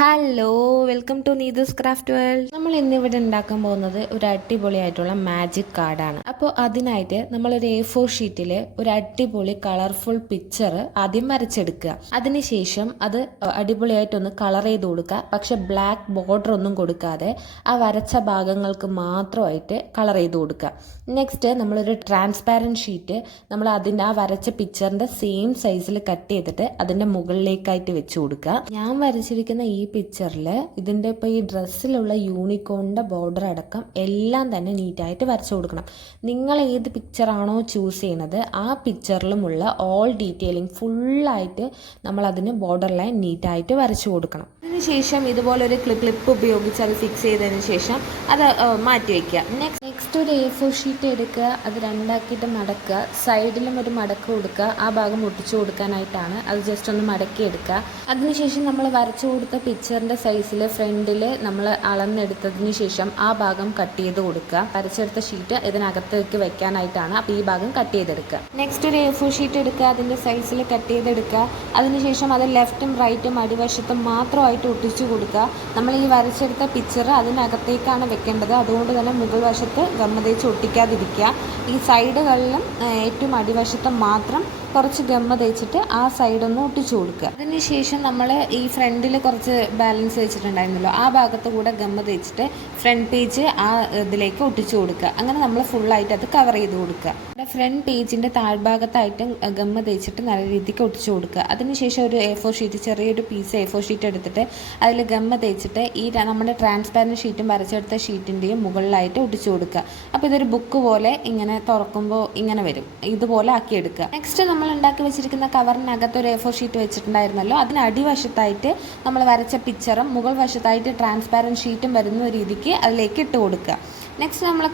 Hello, welcome to Neethu's craft world. നമ്മൾ ഇന്നിവിടെ ഉണ്ടാക്കാൻ പോകുന്നത് ഒരു അടിപൊളിയായിട്ടുള്ള മാജിക് കാർഡാണ്. അപ്പോൾ അതിനായിട്ട് നമ്മളൊരു A4 ഷീറ്റിൽ ഒരു അടിപൊളി കളർഫുൾ പിക്ചർ ആദ്യം വരച്ചെടുക്കുക. അതിനുശേഷം അത് അടിപൊളിയായിട്ടൊന്ന് കളർ ചെയ്ത് കൊടുക്കുക. പക്ഷെ ബ്ലാക്ക് ബോർഡർ ഒന്നും കൊടുക്കാതെ ആ വരച്ച ഭാഗങ്ങൾക്ക് മാത്രമായിട്ട് കളർ ചെയ്ത് കൊടുക്കുക. നെക്സ്റ്റ് നമ്മളൊരു ട്രാൻസ്പാരൻറ്റ് ഷീറ്റ് നമ്മൾ അതിൻ്റെ ആ വരച്ച പിക്ചറിൻ്റെ സെയിം സൈസിൽ കട്ട് ചെയ്തിട്ട് അതിൻ്റെ മുകളിലേക്കായിട്ട് വെച്ച് കൊടുക്കുക. ഞാൻ വരച്ചിരിക്കുന്ന ഈ പിക്ചറിൽ ഇതിൻ്റെ ഇപ്പോൾ ഈ ഡ്രസ്സിലുള്ള യൂണിക്കോണിൻ്റെ ബോർഡർ അടക്കം എല്ലാം തന്നെ നീറ്റായിട്ട് വരച്ചു കൊടുക്കണം. നിങ്ങൾ ഏത് പിക്ചറാണോ ചൂസ് ചെയ്യുന്നത് ആ പിക്ചറിലുമുള്ള ഓൾ ഡീറ്റെയിലിംഗ് ഫുള്ളായിട്ട് നമ്മൾ അതിന് ബോർഡർ ലൈൻ നീറ്റായിട്ട് വരച്ചു കൊടുക്കണം. അതിനുശേഷം ഇതുപോലൊരു ക്ലിപ്പ് ഉപയോഗിച്ച് അത് ഫിക്സ് ചെയ്തതിന് ശേഷം അത് മാറ്റി വയ്ക്കുക. നെക്സ്റ്റ് ഒരു A4 ഷീറ്റ് എടുക്കുക, അത് രണ്ടാക്കിയിട്ട് മടക്കുക, സൈഡിലും ഒരു മടക്ക് കൊടുക്കുക. ആ ഭാഗം ഒട്ടിച്ചു കൊടുക്കാനായിട്ടാണ്, അത് ജസ്റ്റ് ഒന്ന് മടക്കി എടുക്കുക. അതിനുശേഷം നമ്മൾ വരച്ചു കൊടുത്ത പിക്ചറിൻ്റെ സൈസിൽ ഫ്രണ്ടിൽ നമ്മൾ അളന്നെടുത്തതിന് ശേഷം ആ ഭാഗം കട്ട് ചെയ്ത് കൊടുക്കുക. വരച്ചെടുത്ത ഷീറ്റ് ഇതിനകത്തേക്ക് വെക്കാനായിട്ടാണ്, അപ്പോൾ ഈ ഭാഗം കട്ട് ചെയ്തെടുക്കുക. നെക്സ്റ്റ് ഒരു A4 ഷീറ്റ് എടുക്കുക, അതിൻ്റെ സൈസിൽ കട്ട് ചെയ്തെടുക്കുക. അതിനുശേഷം അത് ലെഫ്റ്റും റൈറ്റും അടിവശത്തും മാത്രമായിട്ട് ഒട്ടിച്ചു കൊടുക്കുക. നമ്മൾ ഈ വരച്ചെടുത്ത പിക്ചർ അതിനകത്തേക്കാണ് വെക്കേണ്ടത്, അതുകൊണ്ട് തന്നെ മുകൾ വശത്ത് ഗമ്മ തേച്ച് ഒട്ടിക്കാതിരിക്കുക. ഈ സൈഡുകളിലും ഏറ്റവും അടിവശത്തും മാത്രം കുറച്ച് ഗമ്മ തേച്ചിട്ട് ആ സൈഡൊന്ന് ഒട്ടിച്ചു കൊടുക്കുക. അതിനുശേഷം നമ്മൾ ഈ ഫ്രണ്ടിൽ കുറച്ച് ബാലൻസ് വെച്ചിട്ടുണ്ടായിരുന്നല്ലോ, ആ ഭാഗത്ത് കൂടെ ഗമ്മ തേച്ചിട്ട് ഫ്രണ്ട് പേജ് ആ ഇതിലേക്ക് ഒട്ടിച്ചു കൊടുക്കുക. അങ്ങനെ നമ്മൾ ഫുള്ളായിട്ട് അത് കവർ ചെയ്ത് കൊടുക്കുക. ഫ്രണ്ട് പേജിൻ്റെ താഴ്ഭാഗത്തായിട്ടും ഗമ്മ തേച്ചിട്ട് നല്ല രീതിക്ക് ഒട്ടിച്ചു കൊടുക്കുക. അതിനുശേഷം ഒരു A4 ഷീറ്റ്, ചെറിയൊരു പീസ് A4 ഷീറ്റ് എടുത്തിട്ട് അതിൽ ഗമ്മ തേച്ചിട്ട് ഈ നമ്മുടെ ട്രാൻസ്പാരൻറ്റ് ഷീറ്റും വരച്ചെടുത്ത ഷീറ്റിൻ്റെയും മുകളിലായിട്ട് ഒട്ടിച്ചു കൊടുക്കുക. അപ്പോൾ ഇതൊരു ബുക്ക് പോലെ ഇങ്ങനെ തുറക്കുമ്പോൾ ഇങ്ങനെ വരും, ഇതുപോലെ ആക്കിയെടുക്കുക. നെക്സ്റ്റ് നമ്മൾ ഉണ്ടാക്കി വെച്ചിരിക്കുന്ന കവറിനകത്ത് ഒരു A4 ഷീറ്റ് വെച്ചിട്ടുണ്ടായിരുന്നല്ലോ, അതിന് അടിവശത്തായിട്ട് നമ്മൾ വരച്ച പിക്ചറും മുകൾ വശത്തായിട്ട് ട്രാൻസ്പാരൻറ്റ് ഷീറ്റും വരുന്ന രീതിക്ക് അതിലേക്ക് ഇട്ട് കൊടുക്കുക. നെക്സ്റ്റ് നമ്മൾ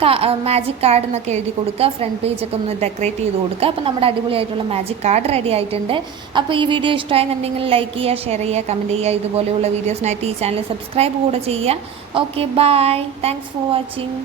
മാജിക് കാർഡ് എന്നൊക്കെ എഴുതി കൊടുക്കുക, ഫ്രണ്ട് പേജൊക്കെ ഒന്ന് ഡെക്കറേറ്റ് ചെയ്ത് കൊടുക്കുക. അപ്പോൾ നമ്മുടെ അടിപൊളിയായിട്ടുള്ള മാജിക് കാർഡ് റെഡി ആയിട്ടുണ്ട്. അപ്പോൾ ഈ വീഡിയോ ഇഷ്ടമായെന്നുണ്ടെങ്കിൽ ലൈക്ക് ചെയ്യുക, ഷെയർ ചെയ്യുക, കമൻറ്റ് ചെയ്യുക. ഇതുപോലെയുള്ള വീഡിയോസിനായിട്ട് ഈ ചാനൽ സബ്സ്ക്രൈബ് കൂടെ ചെയ്യുക. Okay, bye, thanks for watching.